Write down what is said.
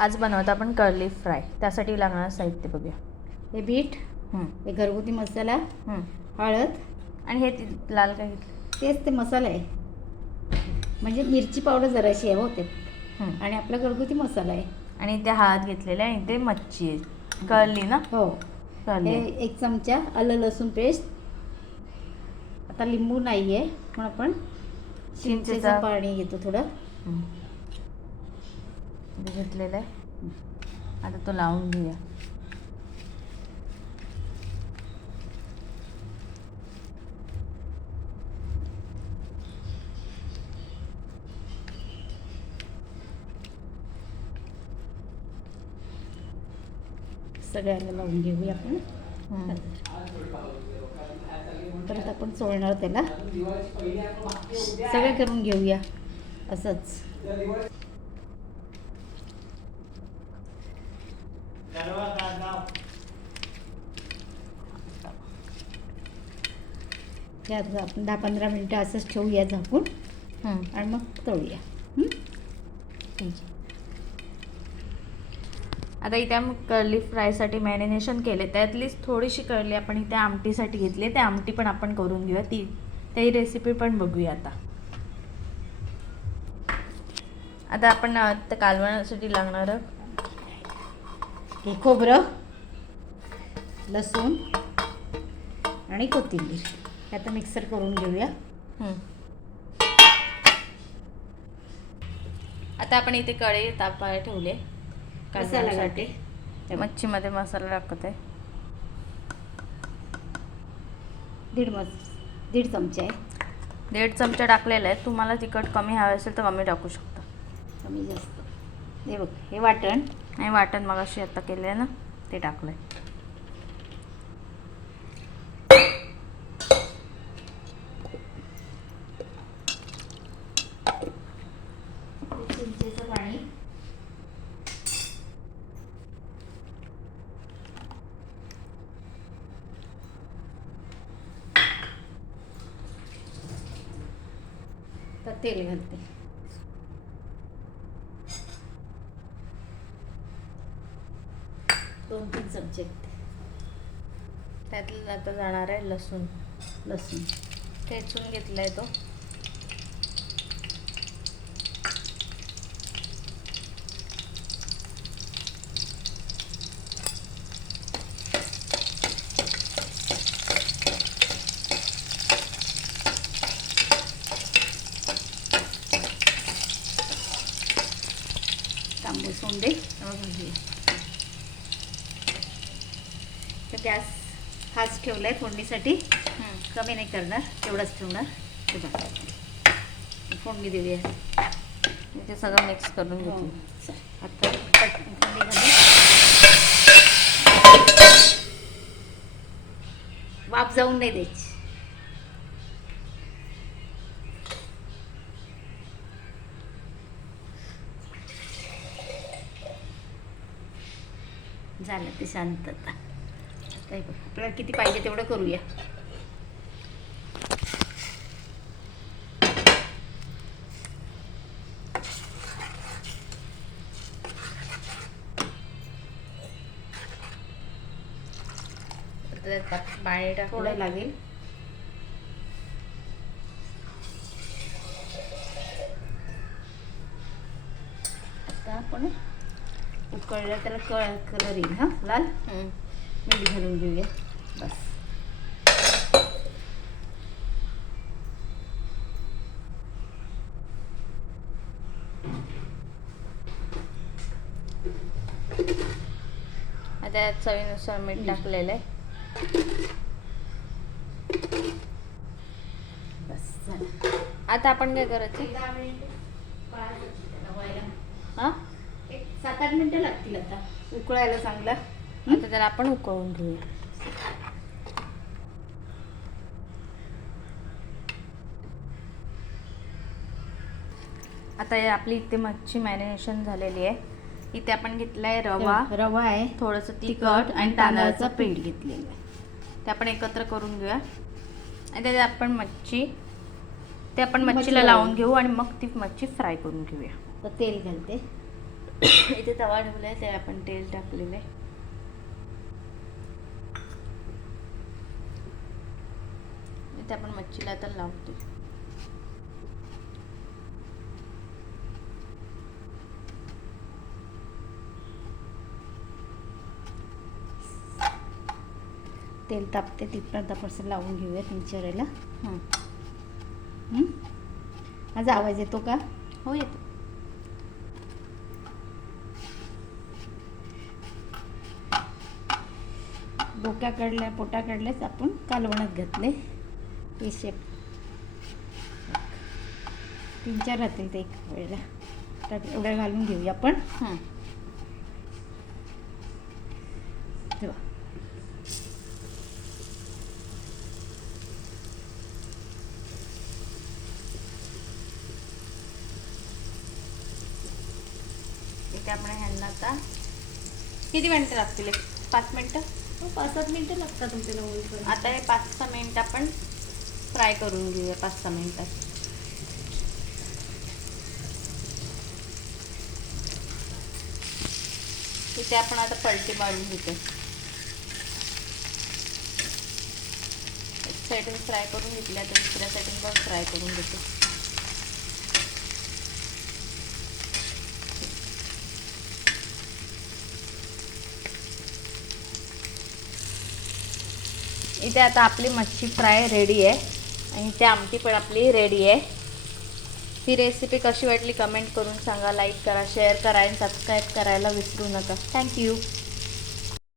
आज बनवत आपण कर्ली फ्राय त्यासाठी लागणारं साहित्य बघूया. हे बीट हं, घरगुती मसाला. हळद. आणि हे ती- लाल काय घेतलं? तेच ते मसाला आहे. म्हणजे मिरची पावडर जराशी आहे हो ते. हं. आणि आपला घरगुती मसाला आहे. आणि ते हळद घेतलेले आणि ते मच्छी आहे. कर्ली ना? हो. कर्ली हे एक चमचा आलं लसूण पेस्ट. आता लिंबू नाही आहे पण आपण चिंचेचं चिंचेचा- पाणी घेतो थोडं. हं. घेतलेलं आहे. आता तो लावून घेऊया. सगळ्याला लावून घेऊया आपण. परत आपण चोळणार त्याला. सगळं करून घेऊया. असंच. आपण दहा पंधरा मिनटं असंच ठेवूया झाकून. हं. आणि मग तळूया. हं? आता इथे आम्ही कर्ली फ्रायसाठी मॅरिनेशन केले. त्यातलीच थोडीशी कर्ली आपण इथे आमटीसाठी घेतली त्या आमटी पण आपण करून घेऊया. ती त्याही रेसिपी पण बघूया आता. आता आपण कालवणासाठी लागणारं हे खोबरं लसूण आणि कोथिंबीर. हे आता मिक्सर करून घेऊया. आता आपण इथे कढई तापायला ठेवले. घालते. मच्छीमध्ये मसाला टाकत आहे दीड मस दीड चमचे. आहे दीड चमचा टाकलेला आहे. तुम्हाला तिखट कमी हवे असेल तर कमी टाकू शकता. कमी जास्त. हे बघ हे वाटण. नाही वाटण मग अशी आता केले आहे ना ते पाणी. तर तेल घालते. दोन तीन चमचे. त्यातलं आता जाणार आहे लसूण. लसूण. ठेचून घेतलाय तो. तांबूस होऊन दे मग भाजी. तर गॅस हाच ठेवला आहे फोडणीसाठी. कमी नाही करणार तेवढाच ठेवणार बघा. फोडणी देऊया इथे सगळं मिक्स करून हो. घेतलं आता फोडणी. वाफ जाऊन नाही द्यायची झालं ते शांतता हे बघ, आपल्याला किती पाहिजे तेवढं करूया. पाणी थोडं टाकलं लागेल. आता आपण उकळलं त्याला कळ कलर येईल हां लाल. मीठ घालून घेऊया बस आता यात चवीनुसार मीठ. टाकलेलं आहे. बस झालं. आता आपण काय करायचं? हां? सात आठ मिनिटं लागतील आता. उकळायला चांगला. आता त्याला आपण उकळून घेऊया. आता आपली इथे मच्छी मॅरिनेशन झालेली आहे. इथे आपण घेतलाय रवा. रवा आहे थोडंसं तिखट आणि तांदळाचं पीठ घेतलेलं आहे. ते आपण एकत्र करून घेऊया. आणि त्याच्यात आपण मच्छी ते आपण मच्छी मच्छीला लावून. घेऊ आणि मग ती मच्छी फ्राय करून घेऊया. तर तेल घालते. इथे तवा ठेवलाय ते आपण तेल टाकलेलं आहे. इथे आपण मच्छीला आता लावतो तेल तापते तिथपर्यंत आपण लावून घेऊया हं. हं? माझा आवाज येतो का? हो येतो. डोक्याकडल्या पोटाकडलेच आपण कालवणात घातले. शेप तीन चार राहतील ते एक वेळेला. तर एवढ्या घालून घेऊया आपण. हं. तेव्हा आपण ह्यांना आता किती मिनटं लागतील? एक पाच मिनटं? हो, पाच सात मिनटं लागतात होईपर्यंत. आता हे पाच सहा मिनिट आपण फ्राय करून घेऊया पाच सहा मिनिटात. इथे आपण आता पलटी मारून घेतो एक साईडून फ्राय करून घेतल्या तर दुसऱ्या साईडून पण फ्राय करून घेतो. इथे आता आपली मच्छी फ्राय रेडी आहे. आणि ते आमटी पण आपली रेडी आहे. ही रेसिपी कशी वाटली कमेंट करून सांगा. लाईक करा शेअर करा आणि सबस्क्राईब करायला विसरू नका. थँक्यू